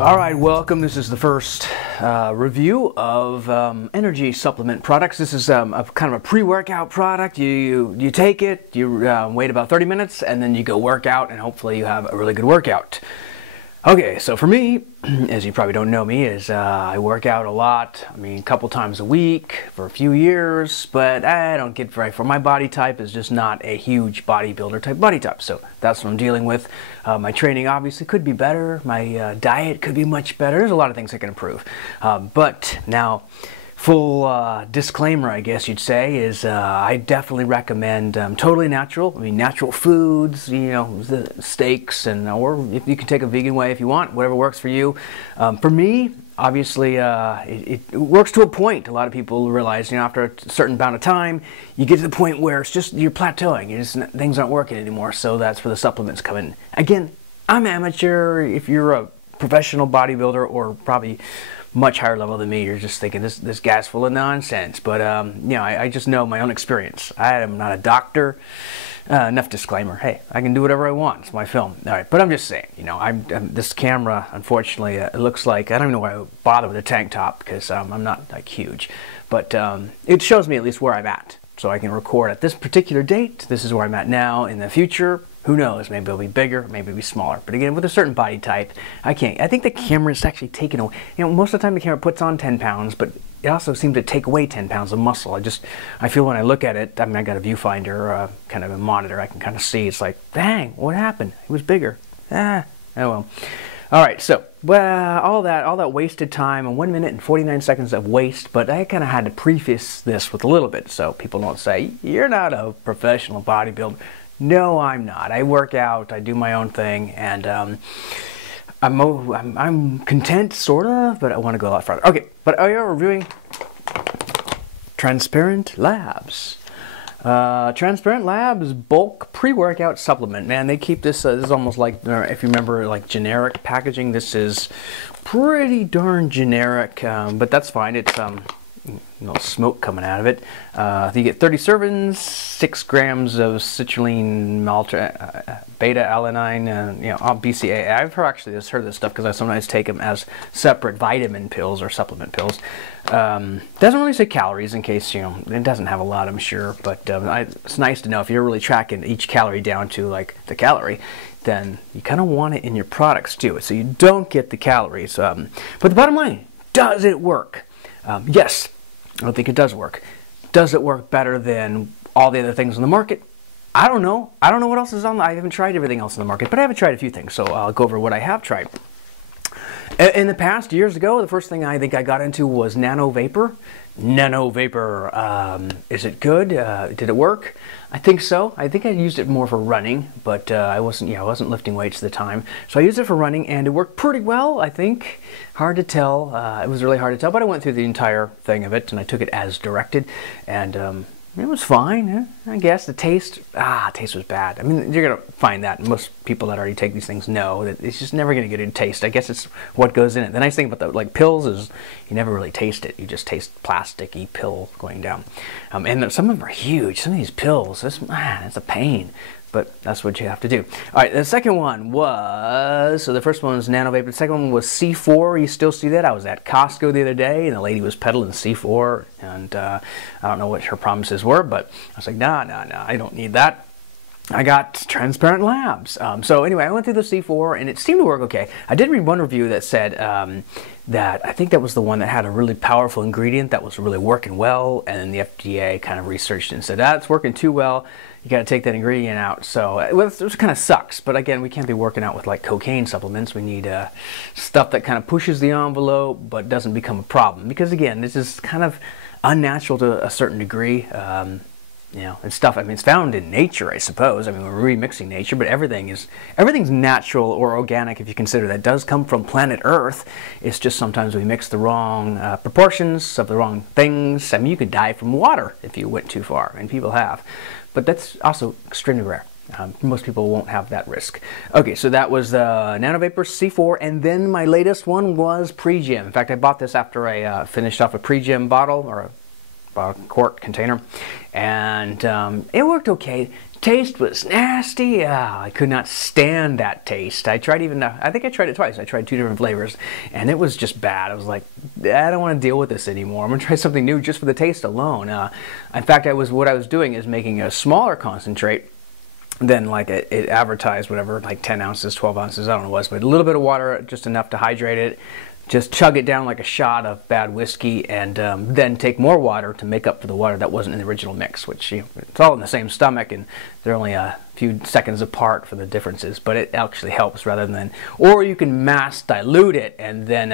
Alright, welcome. This is the first review of energy supplement products. This is kind of a pre-workout product. You take it, you wait about 30 minutes, and then you go work out, and hopefully you have a really good workout. Okay, so for me, as you probably don't know me, is I work out a lot. I mean, a couple times a week for a few years, but I don't get very far. My body type is just not a huge bodybuilder type body type, so that's what I'm dealing with. My training obviously could be better. My diet could be much better. There's a lot of things I can improve. But now, full disclaimer, I guess you'd say, is I definitely recommend totally natural. I mean, natural foods, you know, the steaks, and or if you can take a vegan way if you want, whatever works for you. For me, obviously, it works to a point. A lot of people realize, you know, after a certain amount of time, you get to the point where it's just you're plateauing. Things aren't working anymore. So that's where the supplements come in. Again, I'm amateur. If you're a professional bodybuilder or probably much higher level than me, you're just thinking this guy's full of nonsense. But you know, I just know my own experience. I am not a doctor. Enough disclaimer. Hey, I can do whatever I want. It's my film. All right, but I'm just saying. You know, this camera, unfortunately, it looks like I don't even know why I bother with a tank top because I'm not like huge. But it shows me at least where I'm at, so I can record at this particular date. This is where I'm at now. In the future, who knows? Maybe it'll be bigger, maybe it'll be smaller. But again, with a certain body type, I can't. I think the camera is actually taking away. You know, most of the time the camera puts on 10 pounds, but it also seems to take away 10 pounds of muscle. I feel when I look at it, I mean, I got a viewfinder, kind of a monitor, I can kind of see. It's like, dang, what happened? It was bigger. Oh well. All right, so all that wasted time, and 1 minute and 49 seconds of waste. But I kind of had to preface this with a little bit, so people don't say you're not a professional bodybuilder. No, I'm not. I work out, I do my own thing, and I'm content, sort of, but I want to go a lot further. Okay, but I are reviewing Transparent Labs. Transparent Labs bulk pre-workout supplement. Man, they keep this, this is almost like, if you remember, like generic packaging. This is pretty darn generic, but that's fine. It's no smoke coming out of it. You get 30 servings, 6 grams of citrulline, beta-alanine, you know, BCAA. I've actually just heard this stuff because I sometimes take them as separate vitamin pills or supplement pills. Doesn't really say calories in case, you know, it doesn't have a lot, I'm sure, but it's nice to know if you're really tracking each calorie down to like the calorie, then you kind of want it in your products too, so you don't get the calories. But the bottom line, does it work? Yes, I think it does work. Does it work better than all the other things on the market? I don't know. I don't know what else is on. I haven't tried everything else on the market, but I haven't tried a few things, so I'll go over what I have tried. In the past, years ago, the first thing I think I got into was Nano Vapor. Nano Vapor, is it good? Did it work? I think so. I think I used it more for running, but I wasn't lifting weights at the time. So I used it for running, and it worked pretty well, I think. Hard to tell. It was really hard to tell, but I went through the entire thing of it, and I took it as directed, and it was fine, I guess. The taste was bad. I mean, you're going to find that. Most people that already take these things know that it's just never going to get a good taste. I guess it's what goes in it. The nice thing about the like pills is you never really taste it. You just taste plasticky pill going down. And some of them are huge. Some of these pills, it's a pain. But that's what you have to do. All right, the second one was, so the first one was Nano Vapor. The second one was C4. You still see that? I was at Costco the other day, and the lady was peddling C4, and I don't know what her promises were, but I was like, no, I don't need that. I got Transparent Labs. So anyway, I went through the C4, and it seemed to work okay. I did read one review that said that I think that was the one that had a really powerful ingredient that was really working well, and then the FDA kind of researched it and said, it's working too well. You got to take that ingredient out. So it kind of sucks. But again, we can't be working out with like cocaine supplements. We need stuff that kind of pushes the envelope but doesn't become a problem. Because again, this is kind of unnatural to a certain degree. You know, and stuff. I mean, it's found in nature, I suppose. I mean, we're remixing nature, but everything's natural or organic if you consider that. It does come from planet Earth. It's just sometimes we mix the wrong proportions of the wrong things. I mean, you could die from water if you went too far, and people have. But that's also extremely rare. Most people won't have that risk. Okay, so that was the Nano Vapor C4, and then my latest one was pre-gym. In fact, I bought this after I finished off a pre-gym bottle, or a quart container, and it worked okay. taste was nasty. I could not stand that taste. I tried I think I tried it twice. I tried 2 different flavors, and it was just bad. I was like, I don't want to deal with this anymore. I'm gonna try something new just for the taste alone. In fact, what I was doing is making a smaller concentrate than like it advertised, whatever, like 10 ounces, 12 ounces, I don't know what it was, but a little bit of water, just enough to hydrate it. Just chug it down like a shot of bad whiskey, and then take more water to make up for the water that wasn't in the original mix, which it's all in the same stomach, and they're only a few seconds apart for the differences, but it actually helps rather than, or you can mass dilute it and then,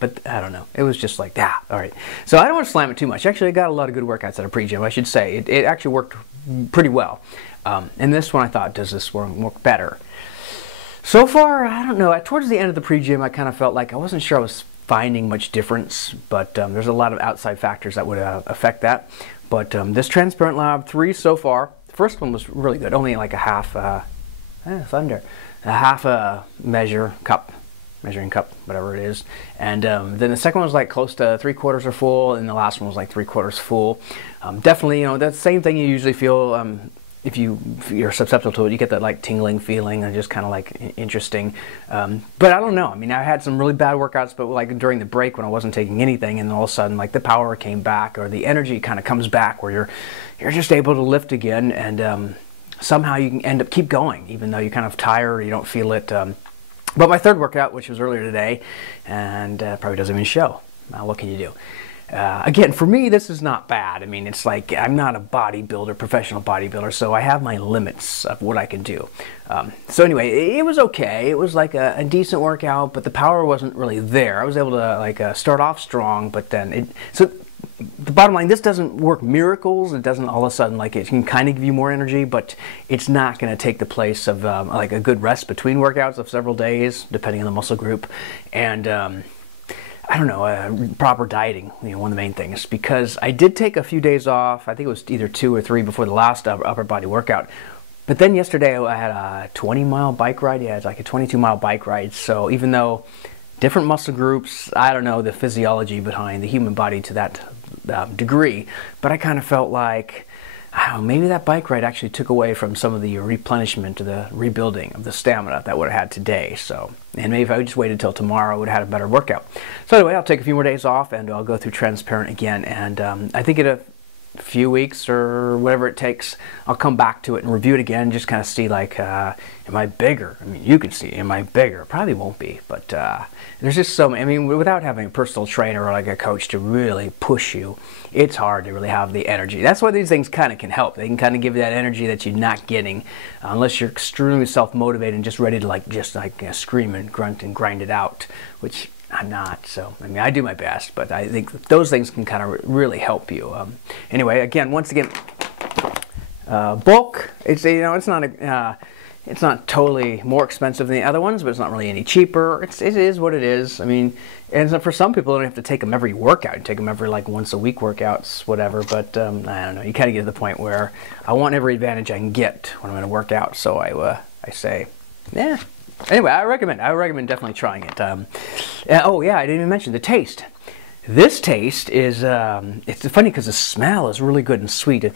but I don't know. It was just like, all right. So I don't want to slam it too much. Actually, I got a lot of good workouts out of pre-gym, I should say. It actually worked pretty well. And this one I thought, does this work better? So far, I don't know. Towards the end of the pre-gym, I kind of felt like I wasn't sure I was finding much difference, but there's a lot of outside factors that would affect that. But this Transparent Lab 3 so far, the first one was really good. Only like a half, measuring cup, whatever it is. And then the second one was like close to 3/4 are full, and the last one was like 3/4 full. Definitely, that's the same thing you usually feel. If you're susceptible to it, you get that like tingling feeling and just kind of like interesting. But I don't know. I mean, I had some really bad workouts, but like during the break when I wasn't taking anything, and then all of a sudden like the power came back, or the energy kind of comes back, where you're just able to lift again, and somehow you can end up keep going, even though you're kind of tired or you don't feel it. But my third workout, which was earlier today, and probably doesn't even show. What can you do? Again, for me, this is not bad. I mean, it's like I'm not a bodybuilder, professional bodybuilder, so I have my limits of what I can do. So anyway, it was okay. It was like a decent workout, but the power wasn't really there. I was able to like start off strong, but then so the bottom line, this doesn't work miracles. It doesn't all of a sudden, like, it can kind of give you more energy, but it's not going to take the place of like a good rest between workouts of several days, depending on the muscle group. And I don't know, proper dieting, one of the main things, because I did take a few days off. I think it was either 2 or 3 before the last upper body workout. But then yesterday I had a 20-mile bike ride. Yeah, it's like a 22-mile bike ride. So even though different muscle groups, I don't know the physiology behind the human body to that degree, but I kind of felt like, I don't know, maybe that bike ride actually took away from some of the replenishment, or the rebuilding of the stamina that I would have had today. So, and maybe if I just waited till tomorrow, I would have had a better workout. So anyway, I'll take a few more days off, and I'll go through Transparent again. And I think in a few weeks or whatever it takes, I'll come back to it and review it again, and just kind of see like, am I bigger? I mean, you can see, am I bigger? Probably won't be, but there's just so many. I mean, without having a personal trainer or like a coach to really push you, it's hard to really have the energy. That's why these things kind of can help. They can kind of give you that energy that you're not getting unless you're extremely self-motivated and just ready to scream and grunt and grind it out, which I'm not. So, I mean, I do my best, but I think those things can kind of really help you. Anyway, once again, bulk. It's not totally more expensive than the other ones, but it's not really any cheaper. It is what it is. I mean, and for some people, you don't have to take them every workout. You take them every like once a week workouts, whatever. But I don't know. You kind of get to the point where I want every advantage I can get when I'm going to work out. So I say, yeah. Anyway, I recommend definitely trying it. Oh yeah, I didn't even mention the taste. This taste is it's funny because the smell is really good and sweet.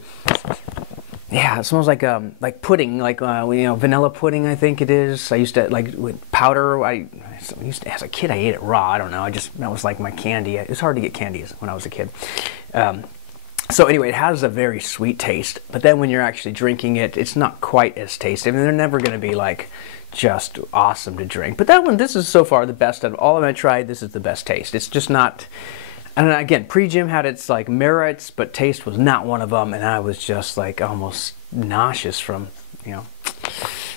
Yeah, it smells like pudding, like vanilla pudding. I think it is. I used to like with powder. As a kid, I ate it raw. I don't know. That was like my candy. It was hard to get candies when I was a kid. So anyway, it has a very sweet taste. But then when you're actually drinking it, it's not quite as tasty. I mean, they're never going to be like just awesome to drink. But this is so far the best out of all of them I tried. This is the best taste. It's just not. And again, pre-gym had its like merits, but taste was not one of them, and I was just like almost nauseous from,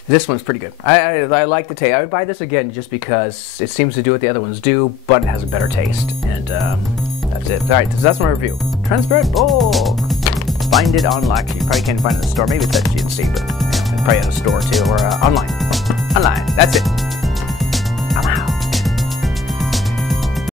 This one's pretty good. I like the taste. I would buy this again just because it seems to do what the other ones do, but it has a better taste. And that's it. All right, so that's my review. Transparent Bulk. Find it online. Actually, you probably can't find it in the store. Maybe it's at GNC, but probably at a store too, or online. Online. That's it.